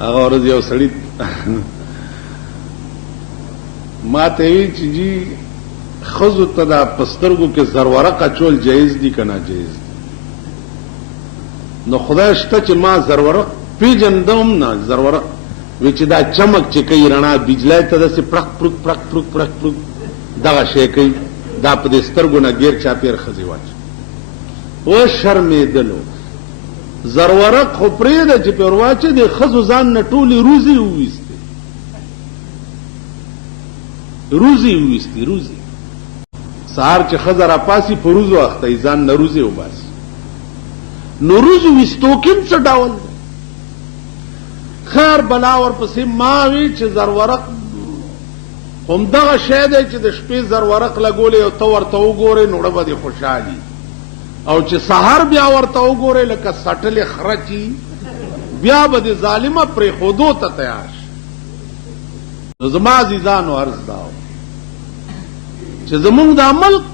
هغه ورځ یو سړی ما ته وی چې جی خزو ته دا پسترګو کې زرورق اچول جایز دي که ناجایز دي؟ نو خدای شته چې ما زرورق پیژندم نه. زرورق وی چې دا چمک چې کوي رڼا بجلی ته داسې پړق پړق پړق پړق پړق پړق دغه شی کوي، دا په دې سترګو نه ګیر چاپېر ښځې واچوي. وشرمېدلو. زرورق خو پرېږده چې پرې ورواچوي، د ښځو ځان نه ټولې روزي وویستې، روزي وویستې، روزي. سهار چې ښځه راپاسي په روزو اخته ځان نه روزي وباسي. نو روزو ویستو کې هم څه ډول دی؟ خیر بلا ورپسې ما وی چې زرورق همدغه شی دی چې د شپې زرورق لګولې او ته ورته وګورې نو زړه به دې خوشحالي، او چې سهار بیا ورته وګورې لکه سټلې خره چې بیا به دې ظالمه پرېښودو ته تیار شي. نو زما عزیزانو عرض دا و چې زمونږ دا ملک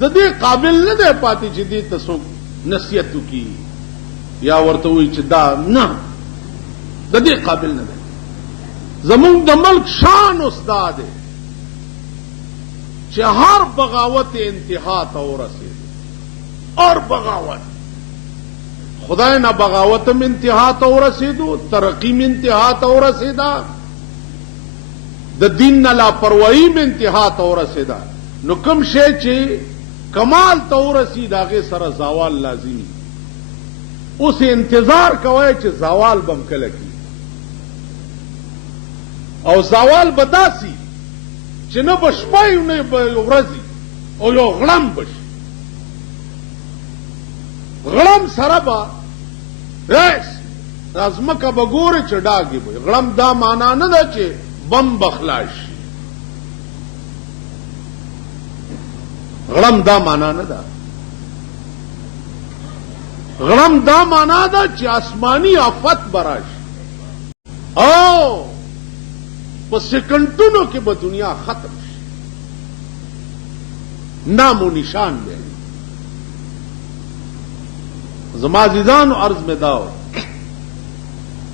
د دې قابل نه دی پاتې چې دې ته څوک نصیحت وکړي یا ورته وایي چې دا نه، د دې قابل نه دی. زمونږ د ملک شان استاد دی چې هر بغاوت انتها ته ورسېد، اور بغاوت خدای نه بغاوت هم انتها ته ورسېدو، ترقی هم انتها ته ورسېده، د دین نه لاپروايي هم انتها ته ورسېده. نو کوم شی چې کمال ته ورسېد هغې سره زوال لازمي. اوس انتظار کوئ چې زوال به هم کله کېږي، او زوال به داسي چې نه به شپه وي نه به ورځي، او یو غړم به شي. غړم سره به رئیس دا ځمکه به ګورې چې ډاګې به غړم. دا معنا نه ده چې بم به خلاص شي، غړم دا معنا نه ده. غړم دا معنا ده چې آسمانی آفت به راشي او په سکنډونو کې به دنیا ختم شي، نام و نشان به. زما عزیزانو عرض مې دا و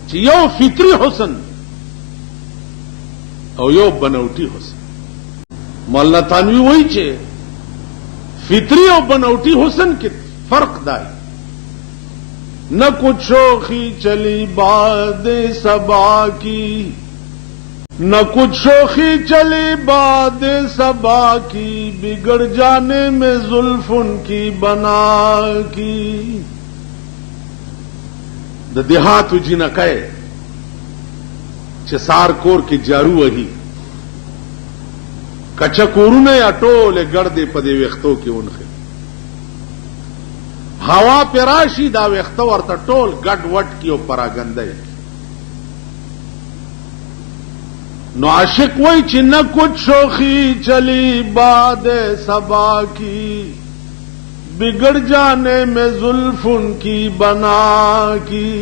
چې یو فطري حسن او یو بنوټي حسن. مولانا تانوی وایي چې فطری او بنوٹی حسن کے فرق دائی. نہ کچھ شوخی چلی باد صبا کی، نہ کچھ شوخی چلی باد صبا کی، بگڑ جانے میں زلف ان کی بنا کی. د دیہاتو جنکے چې سار کور کې جارو وهي، کچا کورونه یا ټولې ګردې په دې ویښتو کې ونښي، هوا پې راشي دا ویښته ورته ټول ګډ وډ کي او پراګنده یې. نو عاشق وایي چې نه کچھ شوخی چلی باد صبا کی، بگڑ جانے میں زلف ان کی بنا کی.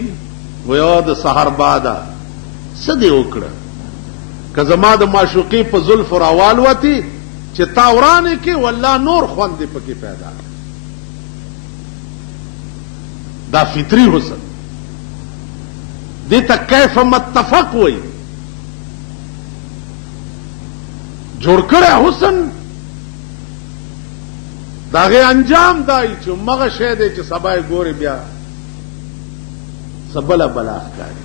ویو د سحر بادا څه دې وکړه که زما د معشوقې په زلفو راوالوتې چې تا ورانې کې والله نور خوند دې پکې پیدا کړ. دا فطري حسن دې ته کیف متفق وایي. جوړ کړی حسن د هغې انجام دای چې مغه شی دی چې سبا یې ګورې بیا څه بله بلا ښکاري.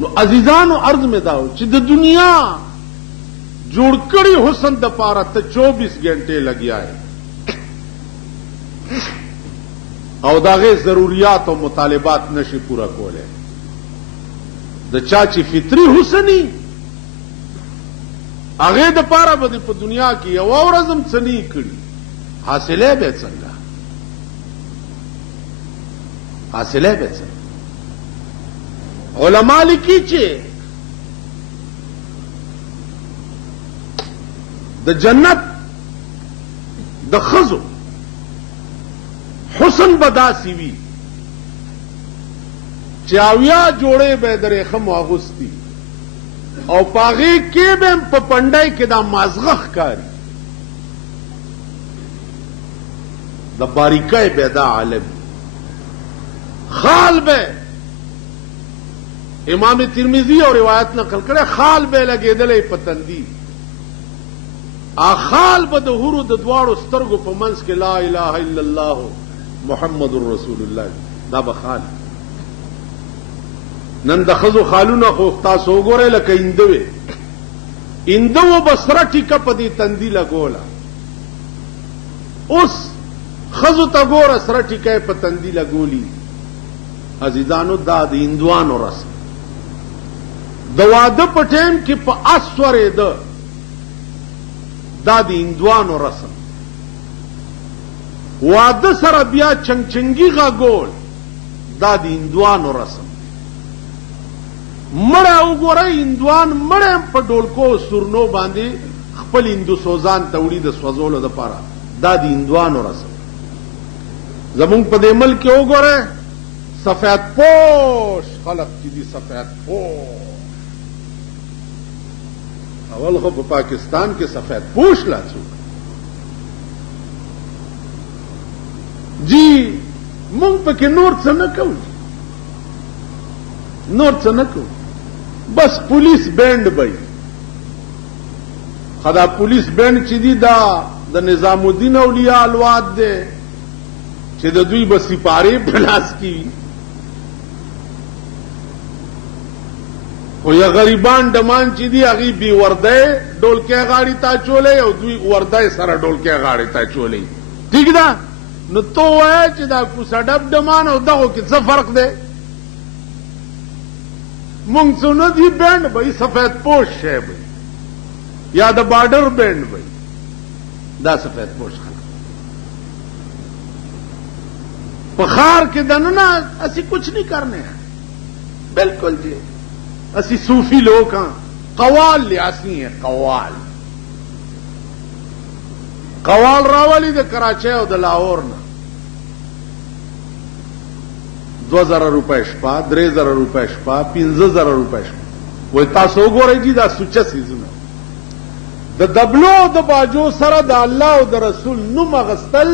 نو عزیزانو عرض میں داو چې د دنیا جوړ کړي حسن د پاره ته 24 غنټې لګیا ہے او داغه ضرورت او مطالبات نشي پورا کوله. د چا چې فطری حسنی هغه د پاره به په دنیا کې یو ورځم څنی کړي حاصله به څنګه، حاصله به څنګه. علماء لیکي چې د جنت د خزو حسن بداسي وي چې اویا جوړې به درې خم واغستی او پاغي کې به په پندای کې دا مازغه ښکاری د باریکای به دا عالم خال به امام ترمذی او روایت نقل کړه خال به لګېدلې پتندي خال به د هورو د دواړو سترګو په منځ کې لا اله الا الله محمد رسول الله دا به خال. نن د خزو خالونه خو تاسو وګورئ لکه اندوي اندو بسره ټیکه په دې تندي لګوله اوس خزو ته ګوره سره ټیکه په تندي لګولي. عزیزانو دا د هندوانو رسم د واده په ټیم کې په اسوره ده دا د هندوانو رسم. واده سره بیا چنګچنګي غاګول دا د هندوانو رسم. مړه وګورئ هندوان مړه په ډولکو سورنو باندې خپل هندو سوزان توړي د سوزولو لپاره دا د هندوانو رسم. زمونږ په دې ملک کې وګورئ سفید پوش خلق چې دي سفید پوش اول خو په پاکستان کې سفید پوش لا څوک جی مونږ پکې نور څه نه کوو بس پولیس بینڈ بھائی خدا پولیس بینڈ چې دی دا د نظام الدین اولیاء الواد دی چې د دوی به سپارې په لاس کې او یا غریبان ډمان چې دی هغه بي ورده ډولکې غاړي تا چولې او دوی ورده سره ډولکې غاړي تا چولې. ٹھیک ده نو تو وای چې دا کوڅه ډب ډمان او دغه کې څه فرق دی؟ مونږ څنګه دی بینډ به سفید پوش شي به یا د بارډر بینډ به دا سفید پوش خلک پخار کے دننا اسی کچھ نہیں کرنے ہیں بالکل جی اسی صوفی لوگ ہاں قوال لیاسی ہیں قوال راولی د کراچۍ او د لاهور نه 2000 روپے شپه 3000 روپے شپه 15000 روپے شپه وای تاسو وګورئ جی دا سوچه سيزونه د دبلو د باجو سره د الله او د رسول نوم غستل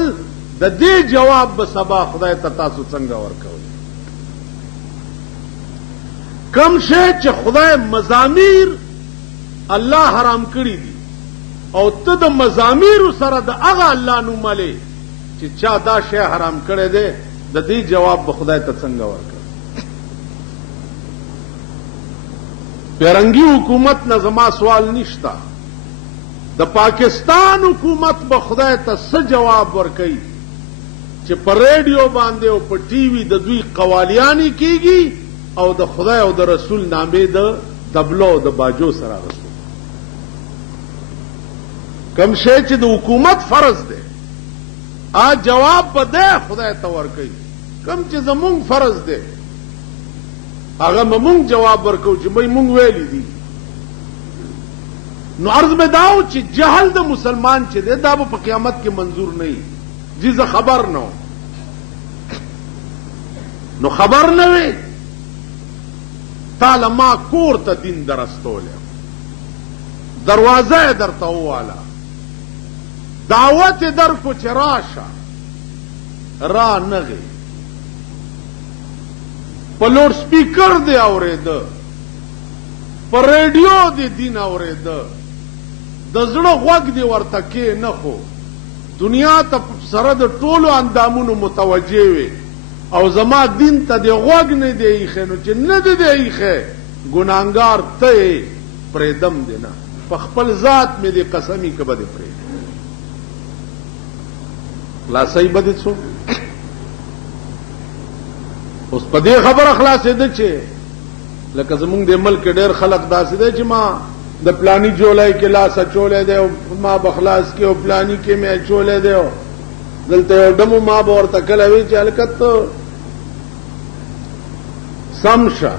د دې جواب به سبا خدای ته تاسو څنګه ورکوي. کم شی چې خدای مزامیر الله حرام کړی دي او ته د مزامیر سره د هغه الله نوم لې چې چا دا شی حرام کړی دی د دې جواب به خدای ته څنګه ورکوي. پیرنګي حکومت نه زما سوال نشتا د پاکستان حکومت به خدای ته څه جواب ورکوي چې په ریډیو باندې او په ټي وي د دوی قوالیانی کیږي او د خدای او د رسول نامې د دبلو او د باجو سره رسول کم شی چې د حکومت فرض دی جواب به دی خدای ته ورکوي کم چې زمونږ فرض دی هغه مونږ جواب ورکو چې مونږ ویلي دي. نو عرض میں داو چې جهل د مسلمان چې دی دا به په قیامت کې منظور نه وي جی زه خبر نه نو خبر نه وي تعالی ما کور ته دین درستوله دروازه درته وواله دعوت در کو چې راشه را نغی په لوډ سپیکر دی اورېده په ریډیو دی دین اورېده د زړه غوږ دی ورته کې نه خو دنیا ته سره د ټولو اندامونو متوجه وي او زما دین ته دی غوږ نه دی ایښی نو چې نه دی ایښی ګناهګار ته پرېدم دی نه په خپل ذات مې دی قسمي که به دی پرېږدي خلاصۍ به دې څو اوس په دې خبره خلاصېده چې لکه زمونږ د ملک ډېر خلک داسې دی چې ما د پلانی جولای کې لاس اچولی دی او ما به خلاص کې او پلانی کې مې اچولی دی او دلته یو ډمو ما به ورته کله وی چې هلکه ته سم شه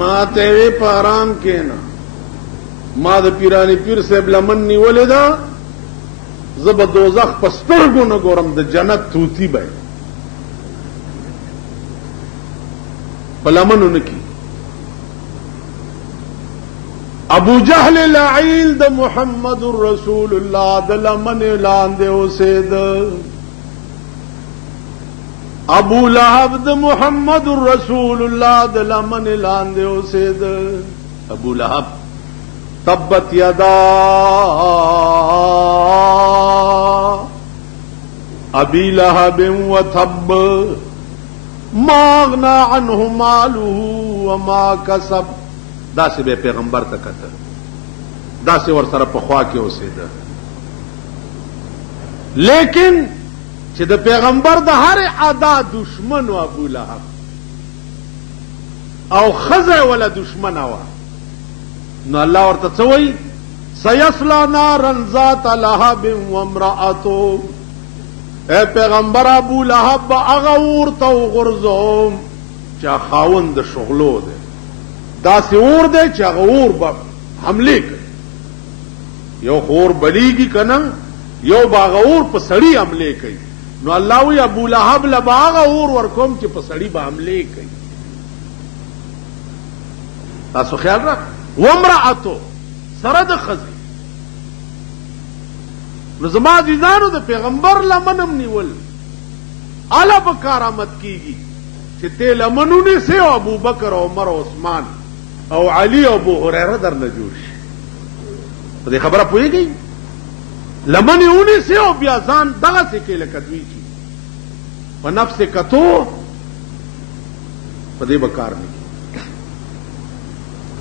ما ته وی په ارام کښېنه ما د پیراني پیر صاحب لمن نیولې ده زه به دوزخ په سترګو نه ګورم د جنت توتی به په لمنو نه کې ابو جهل لعیل د محمد رسول الله د لمن لاندې اوسېده ابو لہب د محمد رسول اللہ د لمن لاندے اوسید. ابو لہب تبت یدا ابی لہب وتب ما اغنا عنہ مالہ وما کسب. دا سے بے پیغمبر تکت دا سے ور سره پخوا کې اوسید. لیکن چې د پیغمبر د هر ادا دشمن و ابو لهب او خزه ولا دشمن و نو الله ورته څه وایي سيصلى نارا ذات لهب وامرأته. اے پیغمبر ابو لهب هغه ورته وغورځوم چې خاوند د شغلو دی. داسې اور دی چې هغه اور به حمله کوي. یو خور بلیږي که نه یو باغ اور په سړي حمله کوي. نو الله وی ابو لهب لباغ اور ورکوم چې په سړي به حمله کوي. تاسو خیال را وامرأته سره د ښځې. نو زما عزیزانو د پیغمبر لمنم نیول اله به کارآمد کیږي چې ته لمنونه سه او ابو بکر او عمر او عثمان او علی او ابو هريره درنه جوړ شي. په دې خبره پوهیږئ لمن اونی سے او بیا ځان دغه سے کې لکه دوی کی په نفس کتو په دې بکار نه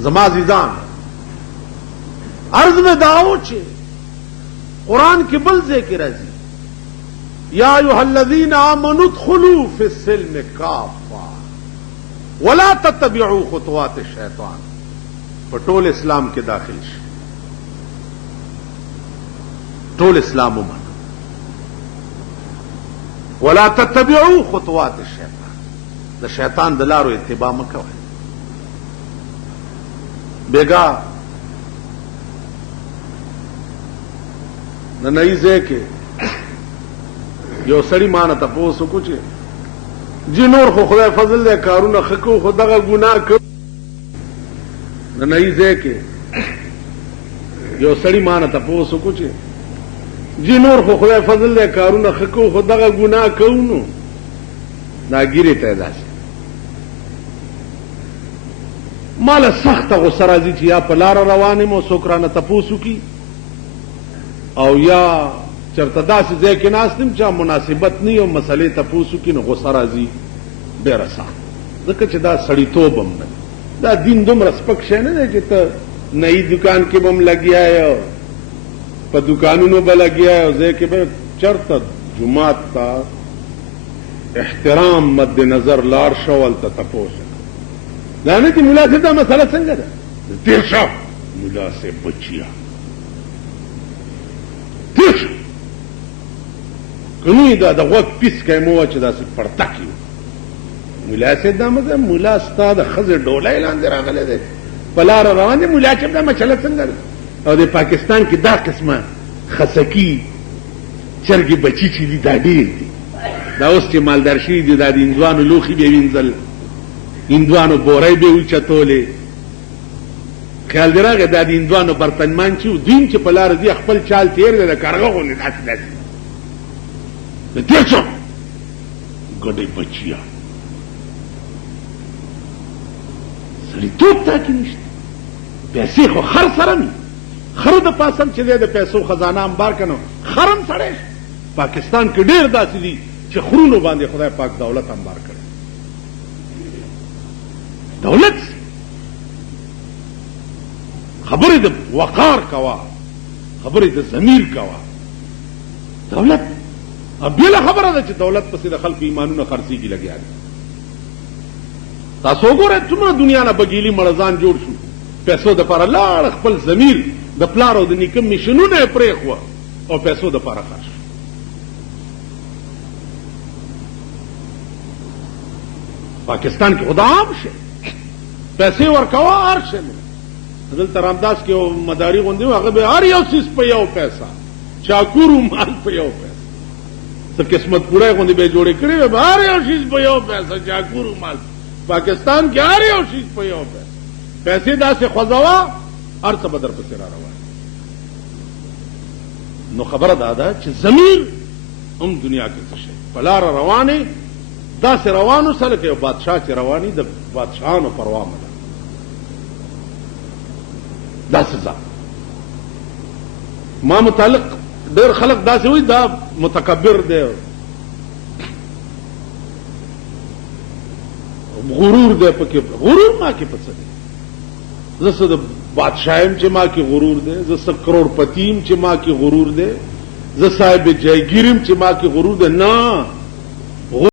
زما عزیزان. عرض میں دعو چې قرآن کې بل ځای کې راځي یا ایها الذین آمنوا ادخلوا فی السلم کافه ولا تتبعوا خطوات الشیطان. په ټول اسلام کې داخل شي ټول اسلام ومن ولا تتبعوا خطوات الشیطان. د شیطان د لارو اتباع مکوئ. بیگا ننئی ځای کې یو سړي مانه تپوس وکړو چې جی نور خو خدای فضل دی کارونه ښه کوو خو دغه ګناه کوو. ننئی ځای کې یو سړي مانه تپوس وکړو چې جی نور خو خدای فضل دی کارونه ښه کوو خو دغه ګناه کوو. نو دا ګیرې ته یې داسې ماله سخته غصه راځي چې یا په لاره روان یم او څوک رانه تپوس وکړي او یا چرته داسې ځای کې ناست یم چې مناسبت نه او مسلې تپوس وکړي نو غصه راځي ډېره سخت. ځکه چې دا سړیتوب هم نه دا دین دومره سپک شی نه دی چې ته نئی دکان کې به هم لګیا یې په دکانونو به لګیا یې او ځای کې به چرته جومات ته احترام مد نظر لاړ شو هلته تپوس دا نه چې ملا صاحب دا مسله څنګه ده تېر شه ملا صاحب بچیا تېر شه که نه دا د غوږ پیس کوي مو چې داسې پړتک یو ملا صاحب دا مطلب ملا ستا د ښځې ډولی لاندې راغلی دی په لاره روان دی ملا صاحب دا مسله څنګه ده. او د پاکستان کې دا قسمه خسکي چرګې بچي چې دي دا ډېر دي. دا اوس چې مالدار شوي دي دا د هندوانو لوښي به وینځل هندوانو بورۍ به وچتولې خیال دې راغی دا د هندوانو برتنمان چې دوی هم چې په لاره ځي خپل چال تېر دی د کارغه غوندې داسې داسې نو تېر شو ګډۍ بچیا سړیتوب تا کې نشته. پیسې خو خر سره نه خر د پاسم چې دی د پیسو خزانه انبار کنو خرم سړی پاکستان کې ډېر داسې دي چې خرونو باندې خدای پاک دولت انبار کړي. دولت خبرې د وقار کوا خبرې د ضمیر کوا. دولت بله خبره ده چې دولت پسې د خلکو ایمانونه خرڅېږي لګیا دي. تاسو وګورئ څومره دنیا نه بګیلي مړزان جوړ شو پیسو دپاره لاړ خپل ضمیر د پلار او د نیکه میشنونه یې پرېښوه او پیسو دپاره خرڅ شو. پاکستان کې خدا عام شي پیسې ورکوه هر شی دلته رامداس کې یو مداري غوندې و هغه به هر یو څیز په یو پیسه چاکورو مال په یو پیسه څه قسمت پوره غوندې به جوړې کړې وې هر یو شیز په یو پیسه چاکورو مال. پاکستان کې هر یو شیز په یو پیسه پیسې داسې خوځوه هر څه به در پسې را روان. نو خبره دا ده چې ضمیر هم دنیا کې څه شی په لاره روانې داسې روانو سره کې یو بادشاه چې رواني د بادشاهانو پروا مه ده داسې ځه ما متعلق ډېر خلک داسې وایي دا متکبر دی غرور دی پکې غرور ما کې پڅه دی زه څه د بادشاهم چې ما کې غرور دی زه څه کروڑپتیم چې ما کې غرور دی زه صاحب جایګیرم چې ما کې غرور دی نه